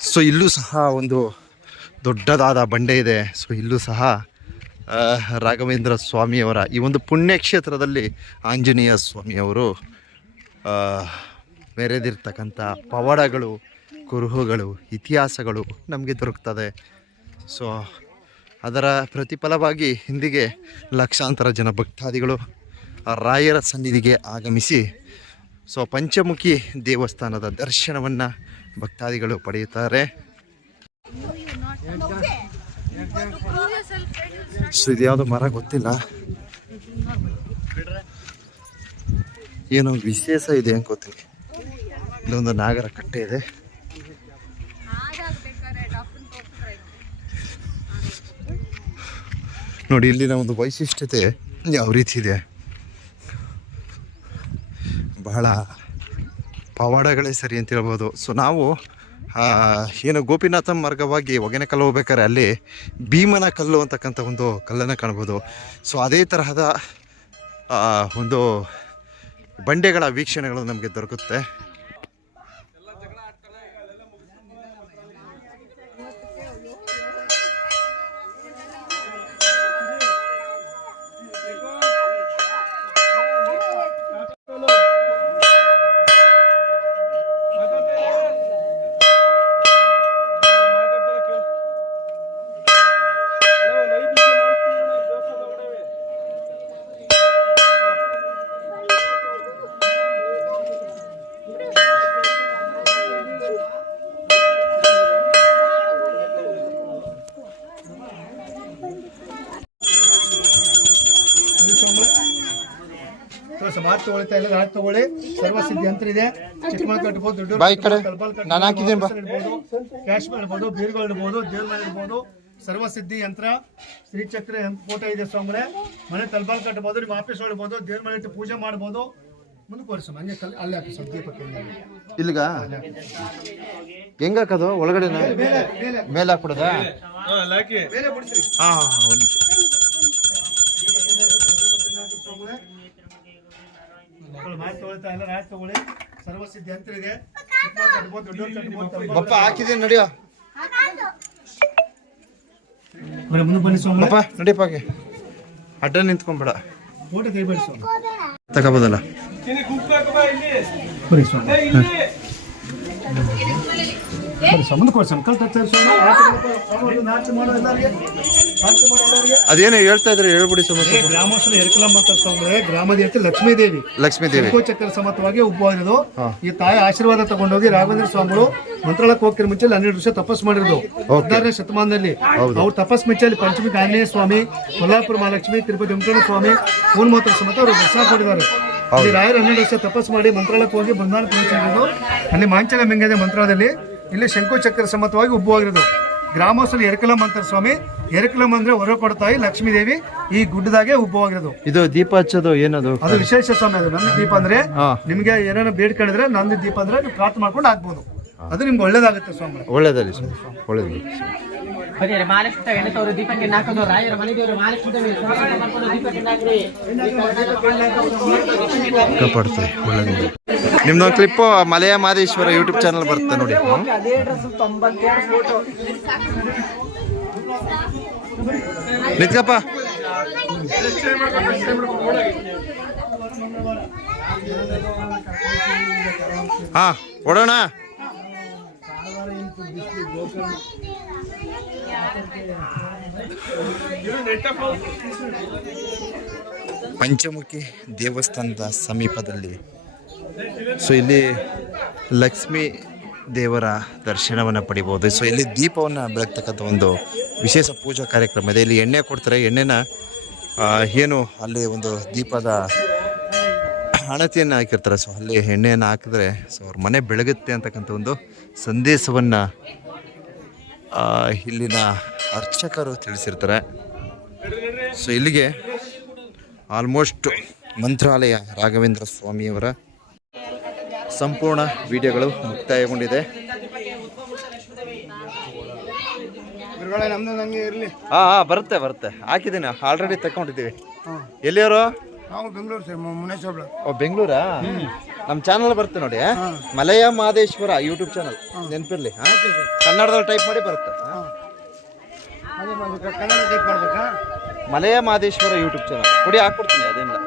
So ಇಲ್ಲೂ ಸಹ ಒಂದು ದೊಡ್ಡದಾದ ಬಂಡೆ ಇದೆ. ಸೊ ಇಲ್ಲೂ ಸಹ ರಾಘವೇಂದ್ರ ಸ್ವಾಮಿಯವರ ಈ ಒಂದು ಪುಣ್ಯಕ್ಷೇತ್ರದಲ್ಲಿ ಆಂಜನೇಯ ಸ್ವಾಮಿಯವರು ಮೆರೆದಿರ್ತಕ್ಕಂಥ ಪವಾಡಗಳು, ಕುರುಹುಗಳು, ಇತಿಹಾಸಗಳು ನಮಗೆ ದೊರಕ್ತದೆ. ಸೊ ಅದರ ಪ್ರತಿಫಲವಾಗಿ ಹಿಂದಿಗೆ ಲಕ್ಷಾಂತರ ಜನ ಭಕ್ತಾದಿಗಳು ರಾಯರ ಸನ್ನಿಧಿಗೆ ಆಗಮಿಸಿ ಸೊ ಪಂಚಮುಖಿ ದೇವಸ್ಥಾನದ ದರ್ಶನವನ್ನು ಭಕ್ತಾದಿಗಳು ಪಡೆಯುತ್ತಾರೆ. ಸೊ ಇದು ಯಾವುದು ಮರ ಗೊತ್ತಿಲ್ಲ. ಏನೋ ವಿಶೇಷ ಇದೆ ಅನ್ಕೋತೀನಿ. ಇಲ್ಲೊಂದು ನಾಗರ ಕಟ್ಟೆ ಇದೆ. ನೋಡಿ, ಇಲ್ಲಿನ ಒಂದು ವೈಶಿಷ್ಟ್ಯತೆ ಯಾವ ರೀತಿ ಇದೆ? ಬಹಳ ಪವಾಡಗಳೇ ಸರಿ ಅಂತ ಹೇಳ್ಬೋದು. ಸೊ ನಾವು ಏನು ಗೋಪಿನಾಥ ಮಾರ್ಗವಾಗಿ ಒಗೆನಕಲ್ಲು ಹೋಗ್ಬೇಕಾದ್ರೆ ಅಲ್ಲಿ ಭೀಮನ ಕಲ್ಲು ಅಂತಕ್ಕಂಥ ಒಂದು ಕಲ್ಲನ್ನು ಕಾಣ್ಬೋದು. ಸೊ ಅದೇ ತರಹದ ಒಂದು ಬಂಡೆಗಳ ವೀಕ್ಷಣೆಗಳು ನಮಗೆ ದೊರಕುತ್ತೆ. ಮಾತು ತಗೊಳ್ತಾ ಇಲ್ಲ ರಾತ್ ತಗೊಳ್ಳಿ. ಸರ್ವಸಿದ್ಧಿ ಯಂತ್ರ ಇದೆ. ದೊಡ್ಡ ಬಾ ಈ ಕಡೆ. ನಾನ್ ಹಾಕಿದ್ದೀನಿ ಬಾ. ಕ್ಯಾಶ್ ಮಾಡ್ಬೋದು ಬೀರ್ಗಳು ಇಡ್ಬೋದು ದೇವ್ರ ಇಡ್ಬೋದು ಸರ್ವಸಿದ್ಧಿ ಯಂತ್ರ. ಶ್ರೀಚಕ್ರ ಫೋಟೋ ಇದೆ ಸ್ವಾಮಿ ಮನೆ ತಲ್ಬಾಲ್ ಕಟ್ಬೋದು ನಿಮ್ಮ ಆಫೀಸ್ ಹೊಡ್ಬೋದು ದೇವ್ರ ಮನೆ ಇಟ್ಟು ಪೂಜೆ ಮಾಡ್ಬೋದು. ಮುಂದುವರಿಸು ಹಂಗೆ ಕಲ್ ಅಲ್ಲಿ ಹಾಕಿ ಸ್ವಲ್ಪ ದೀಪಕ್ಕೆ ಇಲ್ಲಿಗ? ಹೆಂಗ್ ಹಾಕೋದು? ಒಳಗಡೆ ಮೇಲೆ ಹಾಕ್ಬಿಡೋದಾ? ಹಾಂ ಒಂದು ನಿಮಿಷ. ಮಾತು ತಗೊಳ್ತಾ ಇಲ್ಲ ತಗೊಳ್ಳಿ. ಸರ್ವಸಿದ್ಧಿ ಬಪ್ಪ ನಡಿಯೋ? ಮುಂದೆ ಬನ್ನಿ ಸ್ವಾಮಿ. ಬಪ್ಪ ಅಡ್ಡ ನಿಂತ್ಕೊಂಬೇಡ ಫೋಟೋ ತೆಗಿಬೇಡಿ ಸ್ವಾಮಿ. ತಗೋಬೋದಲ್ಲ ಬರೀ ಸ್ವಾಮಿ. ಬರೀ ಸ್ವಾಮಿ ನಾಚು ಮಾಡೋ ಎಲ್ಲರಿಗೆ ನಾಚು ಮಾಡೋ ಎಲ್ಲರಿಗೆ. ಅದೇನೋ ಹೇಳ್ತಾ ಇದ್ರೆ? ಹೇಳ್ಬಿಡಿ ಸಮಸ್ಯೆ ಗ್ರಾಮಸ್ಥರ ಎರಕಲಮ್ಮ ಅಂತ ಸ್ವಾಮಿ ಗ್ರಾಮ ದೇವತೆ ಲಕ್ಷ್ಮೀ ದೇವಿ ಲಕ್ಷ್ಮೀ ದೇವಿ ಚಕ್ರ ಸಮತವಾಗಿ ಉಪವಾಗಿರೋದು ಈ ತಾಯಿ ಆಶೀರ್ವಾದ ತಗೊಂಡೋಗಿ ರಾಘವೇಂದ್ರ ಸ್ವಾಮಿಗಳು ಮಂತ್ರಾಲಯಕ್ಕೆ ಹೋಗಿರೋ ಮುಂಚೆ ಹನ್ನೆರಡು ವರ್ಷ ತಪಸ್ ಮಾಡಿರೋದು. ಹದಿನಾರನೇ ಶತಮಾನದಲ್ಲಿ. ಅವ್ರು ತಪಸ್ ಮುಂಚೆ ಅಲ್ಲಿ ಪಂಚಮಿ ಆಂಜನೇಯ ಸ್ವಾಮಿ ಕೊಲ್ಲಾಪುರ ಮಹಾಲಕ್ಷ್ಮಿ ತಿರುಪತಿ ವೆಂಕಟ ಸ್ವಾಮಿ ಪೂರ್ಣಮಾತ್ರ ಸಮೇತ ಅವರು ದರ್ಶನ ಕೊಟ್ಟಿದ್ದಾರೆ ಅಲ್ಲಿ ರಾಯರು ಹನ್ನೆರಡು ವರ್ಷ ತಪಸ್ ಮಾಡಿ ಮಂತ್ರಾಲಯಕ್ಕೆ ಹೋಗಿ ಬಂಧಾನ ಪೂಜೆ ಅಲ್ಲಿ ಮಾಂಚನ ಮೆಂಗದೆ ಮಂತ್ರಾಲಯದಲ್ಲಿ ಇಲ್ಲಿ ಶಂಕು ಚಕ್ರ ಸಮತವಾಗಿ ಉಬ್ಬವಾಗಿರೋದು ಗ್ರಾಮಸ್ಥರು ಎರಕಲಂ ಅಂತಾರೆ ಸ್ವಾಮಿ. ಎರಕಲಂ ಅಂದ್ರೆ ಹೊರ ಕೊಡ್ತಾಯಿ ಲಕ್ಷ್ಮೀ ದೇವಿ ಈ ಗುಡ್ಡದಾಗೆ ಉಬ್ಬವಾಗಿರೋದು ಇದು ದೀಪ ಹಚ್ಚೋದು ಏನದು? ಅದು ವಿಶೇಷ ಸ್ವಾಮಿ ಅದು. ನಂದಿ ದೀಪ ಅಂದ್ರೆ. ನಿಮ್ಗೆ ಏನಾರ ಬೇಡ್ಕೊಂಡಿದ್ರೆ ನಂದು ದೀಪ ಅಂದ್ರೆ ನೀವು ಪ್ರಾರ್ಥನೆ ಮಾಡ್ಕೊಂಡು ಆಗ್ಬೋದು. ಅದು ನಿಮ್ಗೆ ಒಳ್ಳೇದಾಗುತ್ತೆ ಸ್ವಾಮಿ. ಒಳ್ಳೇದಲ್ಲಿ ಸ್ವಾಮಿ. ಒಳ್ಳೇದು ಬರೀ ಮಹಾಲಕ್ಷ್ಮಿ ದೀಪಕ್ಕೆ ನಾಲ್ಕು ರಾಯರ ಮಹಾಲಕ್ಷ್ಮಿ ಒಳ್ಳೇದು ನಿಮ್ದೊಂದು clip Malaya Madeshwara YouTube channel ಬರುತ್ತೆ ನೋಡಿ. ನಿಜಪ್ಪ ಹಾ ಓಡೋಣ. ಪಂಚಮುಖಿ ದೇವಸ್ಥಾನದ ಸಮೀಪದಲ್ಲಿ ಸೊ ಇಲ್ಲಿ ಲಕ್ಷ್ಮೀ ದೇವರ ದರ್ಶನವನ್ನು ಪಡಿಬೋದು. ಸೊ ಇಲ್ಲಿ ದೀಪವನ್ನು ಬೆಳಗ್ತಕ್ಕಂಥ ಒಂದು ವಿಶೇಷ ಪೂಜಾ ಕಾರ್ಯಕ್ರಮ ಇದೆ. ಇಲ್ಲಿ ಎಣ್ಣೆ ಕೊಡ್ತಾರೆ. ಎಣ್ಣೆನ ಏನು ಅಲ್ಲಿ ಒಂದು ದೀಪದ ಹಣತೆಯನ್ನು ಹಾಕಿರ್ತಾರೆ. ಸೊ ಅಲ್ಲಿ ಎಣ್ಣೆಯನ್ನು ಹಾಕಿದ್ರೆ ಸೊ ಅವ್ರ ಮನೆ ಬೆಳಗುತ್ತೆ ಅಂತಕ್ಕಂಥ ಒಂದು ಸಂದೇಶವನ್ನು ಇಲ್ಲಿನ ಅರ್ಚಕರು ತಿಳಿಸಿರ್ತಾರೆ. ಸೊ ಇಲ್ಲಿಗೆ ಆಲ್ಮೋಸ್ಟ್ ಮಂತ್ರಾಲಯ ರಾಘವೇಂದ್ರ ಸ್ವಾಮಿಯವರ ಸಂಪೂರ್ಣ ವಿಡಿಯೋಗಳು ಮುಕ್ತಾಯಗೊಂಡಿದೆ. ಹಾ ಹಾ ಇರಲಿ. ಹಾಂ ಹಾಂ ಬರುತ್ತೆ ಬರುತ್ತೆ. ಹಾಕಿದ್ದೀನಿ ಆಲ್ರೆಡಿ ತಕೊಂಡಿದ್ದೀವಿ ಎಲ್ಲಿಯವರು? ನಾವು ಬೆಂಗಳೂರು ಸರ್ ಮುನೇಶ್ವರ ಓ ಬೆಂಗಳೂರಾ? ನಮ್ಮ ಚಾನಲ್ ಬರುತ್ತೆ ನೋಡಿ? ಮಲಯ ಮಾದೇಶ್ವರ ಯೂಟ್ಯೂಬ್ ಚಾನಲ್ ನೆನಪಿರ್ಲಿ ಕನ್ನಡದಲ್ಲಿ ಟೈಪ್ ಮಾಡಿ ಬರುತ್ತೆ? ಕನ್ನಡ ಟೈಪ್ ಮಾಡ್ಬೇಕಾ? ಮಲಯ ಮಾದೇಶ್ವರ ಯೂಟ್ಯೂಬ್ ಚಾನಲ್ ಕೊಡಿ ಹಾಕ್ಬಿಡ್ತೀನಿ ಅದೇನಿಲ್ಲ.